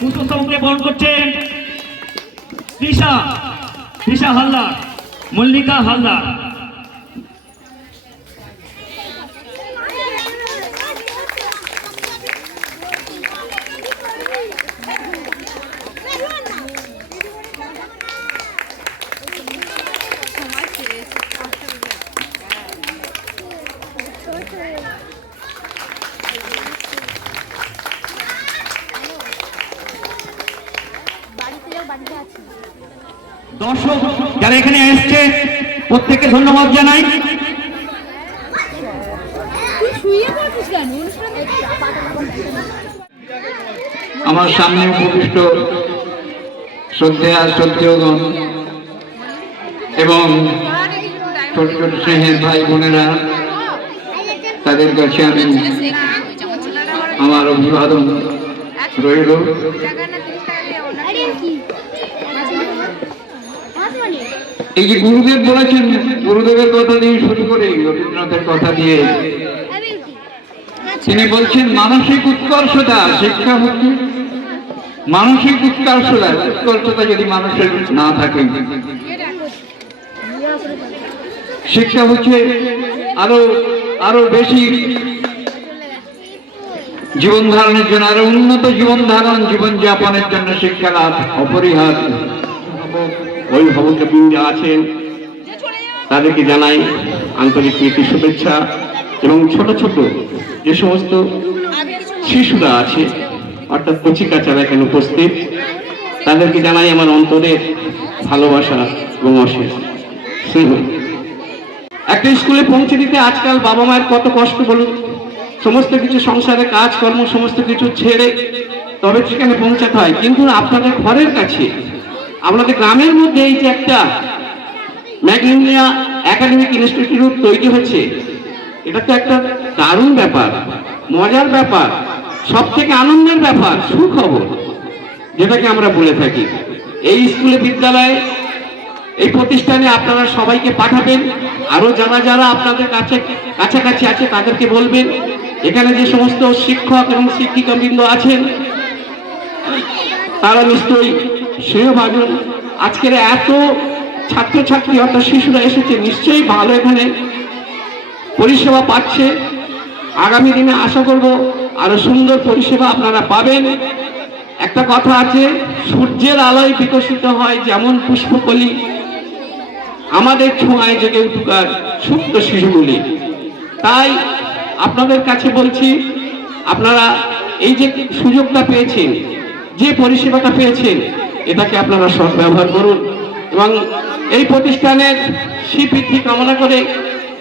পুষ্পস্তবক বরণ করছেন তৃষা হালদার, মল্লিকা হালদার। দর্শক যারা এখানে এসছে প্রত্যেককে ধন্যবাদ জানাই। আমার সামনে উপবিষ্ট শ্রদ্ধেয় শ্রদ্ধেয়গণ এবং ছোট ছোট স্নেহের ভাই বোনেরা, তাদের কাছে আমি আমার অভিবাদন রইল। এই যে গুরুদেব বলেছেন, গুরুদেবের কথা দিয়ে শুরু করে রবীন্দ্রনাথের কথা দিয়ে তিনি বলছেন মানসিক উৎকর্ষতা শিক্ষা হচ্ছে মানসিক উৎকর্ষতা যদি মানুষের না থাকে, শিক্ষা হচ্ছে আরো বেশি জীবন ধারণের জন্য, আরো উন্নত জীবন যাপনের জন্য শিক্ষা লাভ অপরিহার্য। অভিভাবকবৃন্দ আছেন তাদেরকে জানাই আন্তরিক প্রীতি শুভেচ্ছা, এবং ছোট ছোট যে সমস্ত শিশুরা আছে অর্থাৎ কচিকাচারা এখানে উপস্থিত, তাদেরকে জানাই আমার অন্তরের ভালোবাসা এবং অশেষ স্নেহ। একটা স্কুলে পৌঁছে দিতে আজকাল বাবা মায়ের কত কষ্ট বলুন, সমস্ত কিছু সংসারে কাজকর্ম সমস্ত কিছু ছেড়ে তবে সেখানে পৌঁছাতে হয়। কিন্তু আপনাদের ঘরের কাছে, আমাদের গ্রামের মধ্যে এই যে একটা ম্যাগনোলিয়া একাডেমিক ইনস্টিটিউট তৈরি হচ্ছে, এটা তো একটা দারুণ ব্যাপার, মজার ব্যাপার, সব থেকে আনন্দের ব্যাপার, সুখবর যেটাকে আমরা বলে থাকি। এই স্কুলে বিদ্যালয়ে এই প্রতিষ্ঠানে আপনারা সবাইকে পাঠাবেন, আরো যারা যারা আপনাদের কাছাকাছি আছে তাদেরকে বলবেন। এখানে যে সমস্ত শিক্ষক এবং শিক্ষিকাবৃন্দ আছেন তারা নিশ্চয়ই সেও ভাবেন আজকের এত ছাত্রছাত্রী অর্থাৎ শিশুরা এসেছে, নিশ্চয়ই ভালো এখানে পরিষেবা পাচ্ছে। আগামী দিনে আশা করব আরো সুন্দর পরিষেবা আপনারা পাবেন। একটা কথা আছে, সূর্যের আলোয় বিকশিত হয় যেমন পুষ্পকলি, আমাদের ছোঁয়ায় জেগে উঠুকার সুপ্ত শিশুগুলি। তাই আপনাদের কাছে বলছি, আপনারা এই যে সুযোগটা পেয়েছেন, যে পরিষেবাটা পেয়েছেন, এটাকে আপনারা সদ্ব্যবহার করুন এবং এই প্রতিষ্ঠানের শ্রীবৃদ্ধি কামনা করে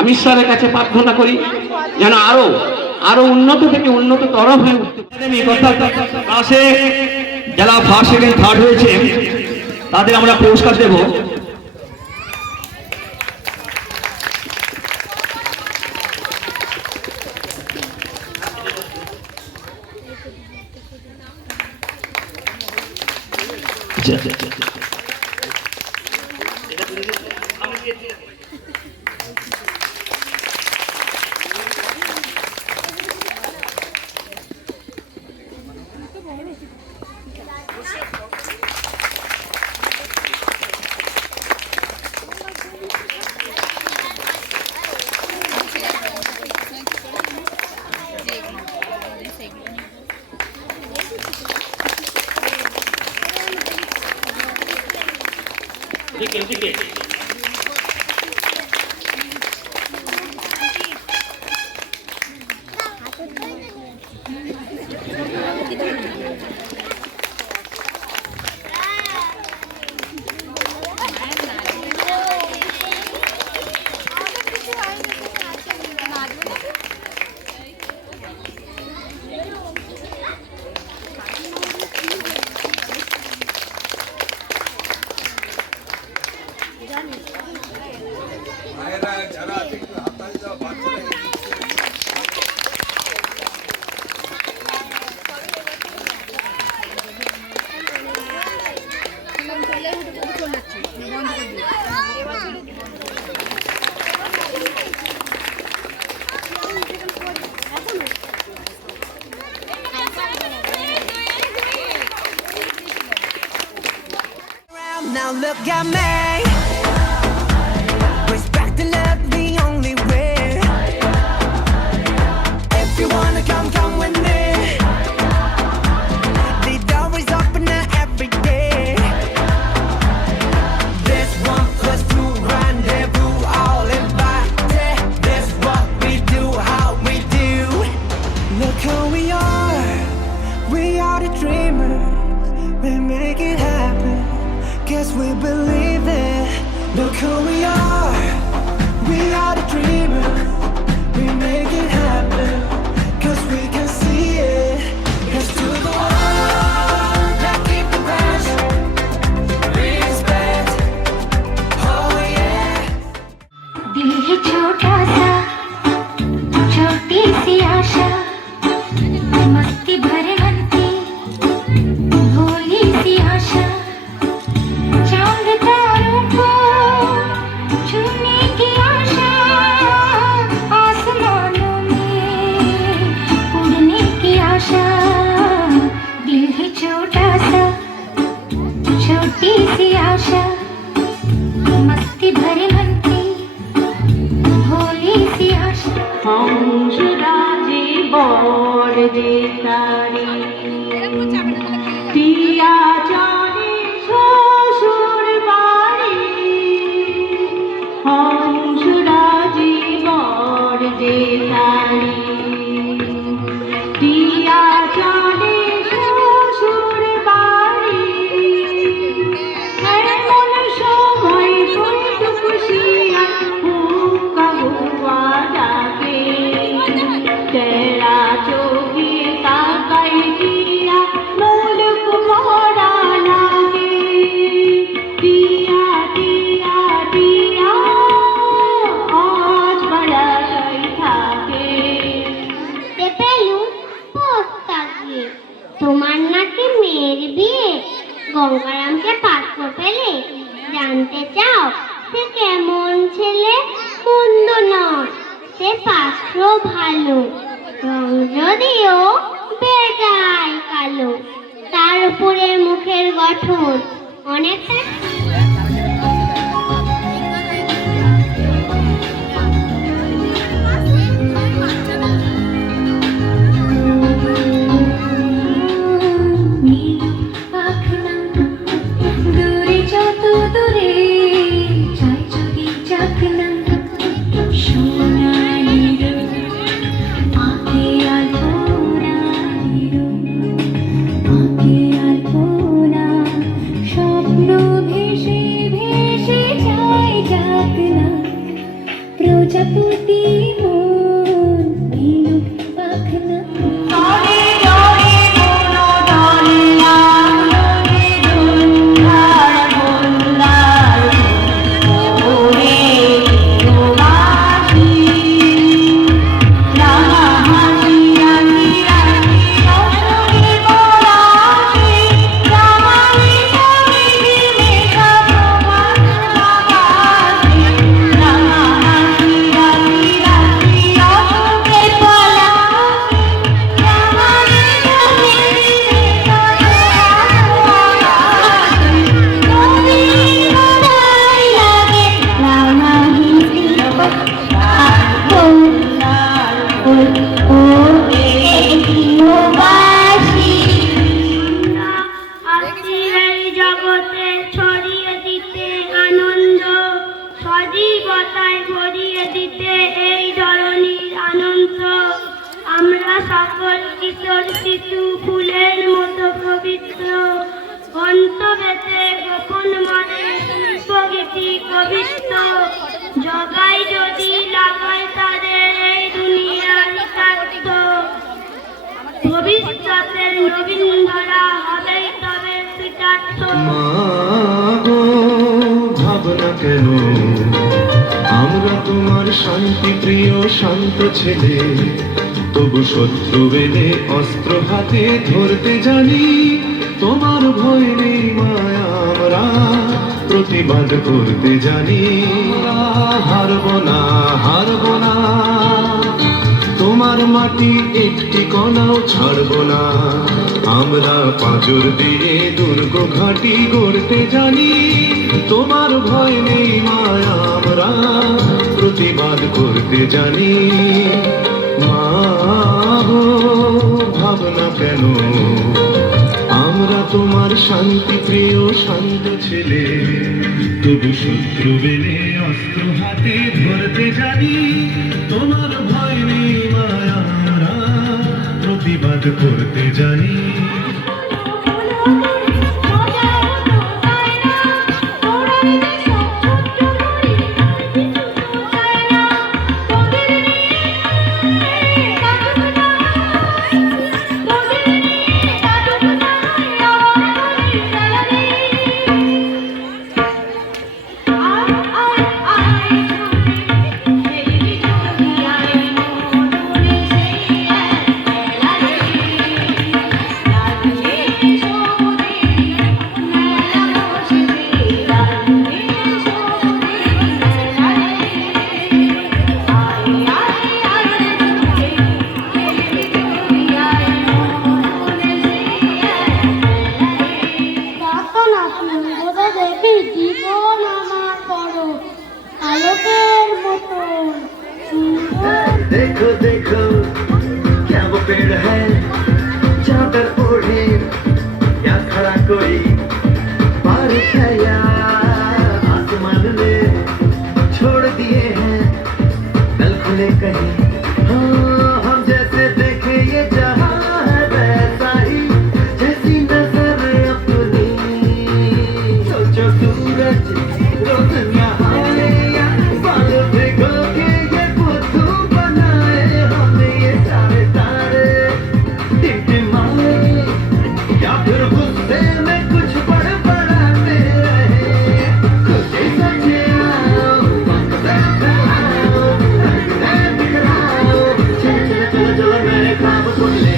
আমি ঈশ্বরের কাছে প্রার্থনা করি যেন আরো উন্নত থেকে উন্নততর হয়ে উঠতে ক্লাসে যারা ফার্স্ট সেকেন্ড থার্ড হয়েছে তাদের আমরা পুরস্কার দেব। ठीक है look at me. Respect and love the only way. If you wanna come with me. The door is open every day. This 1 + 2 rendezvous, all invited. This what we do, how we do. Look who we are. We are the dreamers. We make it happen. Guess we believe it. Look who we are. We are the dreamers. We make it happen. Cause we can see it. Here's to the one that keep the passion. Respect. Oh yeah. दिल है छोटा सा, छोटी सी आशा, मस्ती भरे मन की भोली सी आशा, चांद तारों को छूने की आशा, आसमानों में उड़ने की आशा। दिल है छोटा सा, छोटी सी आशा, मस्ती भरे मन की भोली सी आशा। हंसराजी बड़ जे तारी টিয়া চরে শ্বশুর বাড়ি। হংসরাজি বড় যে তারি টিয়া চরে শ্বশুর বাড়ি। এমন সময় কত খুশিয়া হুকা হুয়া ডাকে। তেরা চোখে তাকাই টিয়া মুলুক ভরা লাগে। টিয়া টিয়া টিয়া আজ বেড়াই থাকে। পেলুম পোস্তা দিয়ে তোমার নাকি মেয়ের বিয়ে। গঙ্গারামকে পাত্র পেলে জানতে চাও সে কেমন ছেলে? মন্দ নয়, সে পাত্র ভালো, রং যদিও বেজায় কালো, তার উপরে মুখের গঠন অনেকটা পাখনা দূরে যত দূরে চাই যদি চাকনা সোনালি আঁকে আলপনা স্বপ্ন ভেসে ভেসে যায় চাকনা প্রজাপতি মন মিলুক পাখনা। জগতে ছড়িয়ে দিতে আনন্দ, সজীবতায় ভরিয়ে দিতে এই ধরনের আনন্দ। আমরা সকল কিশোর শিশু ফুলের মতো পবিত্র, অন্তবেতে গোপন মনে শিল্পগীতি কবিত্ব জগাই যদি লাগাই তাদের এই দুনিয়ার স্বার্থ। ভবিষ্যতের নবীন ধারা হবেই তবে কৃতার্থ। মাগো ভাবনা কেন, আমরা তোমার শান্তি প্রিয় শান্ত ছেলে, তবু শত্রু এলে অস্ত্র হাতে ধরতে জানি। তোমার ভয় নেই মায়া, আমরা প্রতিবাদ করতে জানি। হারবো না, হারবো না, তোমার তোমার মাটি একটি কণাও ছাড়ব না। আমরা পাঁজর দিয়ে দুর্গ ঘাঁটি গড়তে জানি, তোমার ভয় নেই মায়া, আমরা প্রতিবাদ করতে জানি। মা গো, ভাবনা কেন, আমরা তোমার শান্তি প্রিয় শান্ত ছেলে, তবু শত্রু বেলে অস্ত্র হাতে ধরতে জানি। তোমার ভয় নেই মায়া, আমরা প্রতিবাদ করতে জানি। देखो देखो क्या वो पेड़ है, चादर ओढ़े या खड़ा कोई, बारिश है या आसमान ने छोड़ दिए हैं नल खुले कहीं। हाँ, हम जैसे देखे ये जहां है वैसा ही, जैसी नजर अपनी। सोचो सूरज रोज नहाए या बाल भिगो के ये बुद्धू बनाए, हमें ये सारे तारे टिमटिमाए या फिर गुस्से में कुछ बड़बड़ाते रहे। खुद ही सोचे आओ, वक्त बैठाओ, रंग बिखराओ, चलो चलो चलो चलो मेरे ख्वाब सुन ले।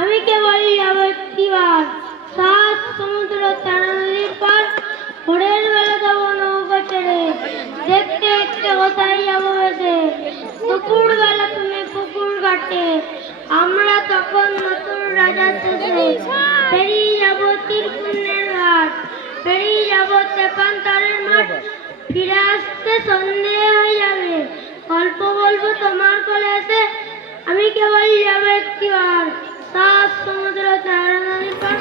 আমি কেবল যাব একটিবার, সাত সমুদ্র তারা নদীর পার, ভোরের বেলা যাব নৌকা ছেড়ে, দেখতে দেখতে কোথায় যাবো বেঁধে। দুপুর বেলা তুমি পুকুর ঘাটে, আমরা তখন নতুন রাজা দেশে। পেরিয়ে যাব তীরকুন্ডের ঘাট, পেরিয়ে যাব তেপান্তরের মাঠ, ফিরে আসতে সন্ধে হয়ে যাবে, গল্প বলবো তোমার কোলে এসে। আমি কেবল যাব একটিবার, সাত সমুদ্র তারা নদীর পার।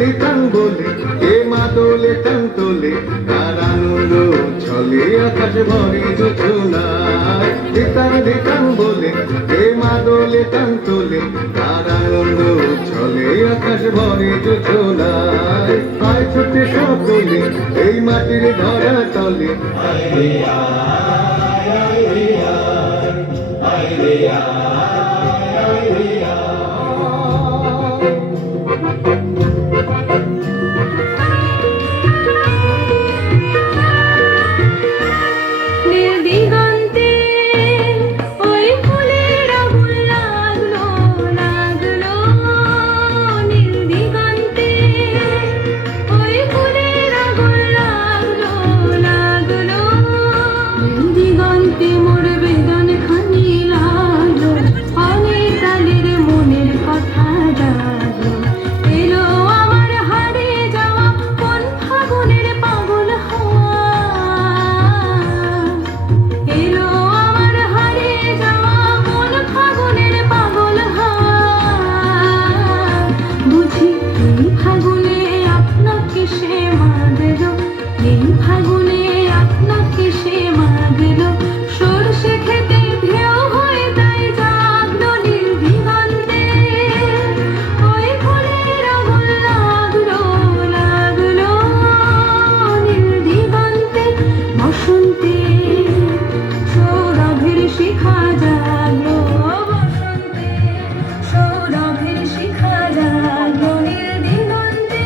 দিতাম বলে এ মাদলে টান তোলে, তার আনন্দ ছল চলে আকাশ ভরে যোজনায় ধিতাং বলে এ মাদলে টান তোলে তার আনন্দ চলে আকাশ ভরে যোজনায় আয় ছুটে সকলে এই মাটির ধরা তলে নীল দিগন্তে ওই ফুলের আগুন লাগলো লাগলো নীল দিগন্তে ওই ফুলের আগুন লাগলো লাগলো নীল দিগন্তে মোর বেদন খানি লাগলো অনেক কালের মনের কথা জাগলো এলো আমার হারে যাওয়া কোন ফাগুনের পাগল হওয়া এলো আমার হারে যাওয়া কোন ফাগুনের পাগল হওয়া বুঝি এই ফাগুনে আপনাকে সে মাগল এই ফাগুনে আপনাকে সে মাগল সরষে খেতে ঢেউ হয়ে তাই জাগলো নীল দিগন্তে ওই ফুলের আগুন লাগলো লাগলো নীল দিগন্তে বসন্তে সৌরভের শিখা জাগলো বসন্তে সৌরভের শিখা জাগলো নীল দিগন্তে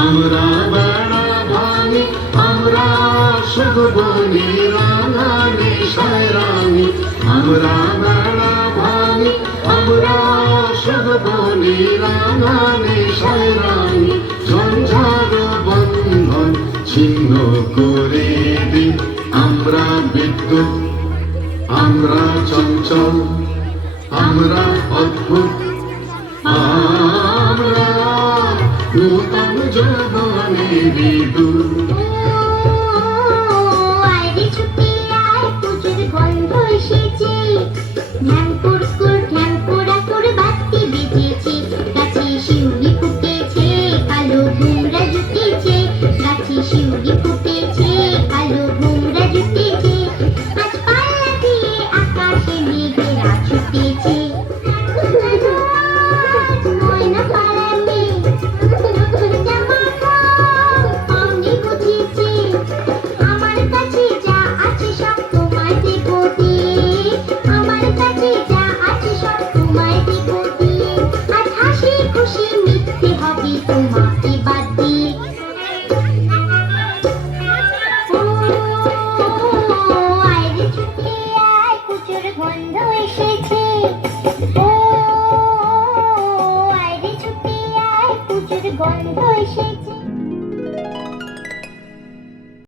আমরা বেড়া ভাঙি আমরা শুধু বনি রাঙা নেশায় রাঙি আমরা বেড়া ভাঙি আমরা শুধু বনি রাঙা নেশায় রাঙি ঝঞ্ঝার বন্ধন ছিন্ন করে দিই আমরা বিদ্যুৎ আমরা চঞ্চল আমরা অদ্ভুত আমরা নূতন যৌবনের বিদ্যুৎ আইরে ছুটে আয় পুজোর গন্ধ এসেছে ধ্যান পোড়া করে বাতি বেজেছে গাছে শিউলি ফুটেছে কালো ভুমরা জুটেছে গাছে শিউলি ফুটেছে কালো ভুমরা জুটেছে আজ পাল্লা দিয়ে আকাশে মেঘেরা ছুটেছে ময়না পাড়ার মেয়ে নতুন জামা পাওনি বুঝেছে আমার কাছে যা আছে সব তোমায় দেবো দিয়ে আমার কাছে যা আছে সব তোমায় দেবো দিয়ে আজ হাসি খুশি মিথ্যে হবে তোমাকে বাদ দিয়ে আইরে ছুটে আয় পুজোর গন্ধ এসেছে আইরে ছুটে আয় পুজোর গন্ধ এসেছে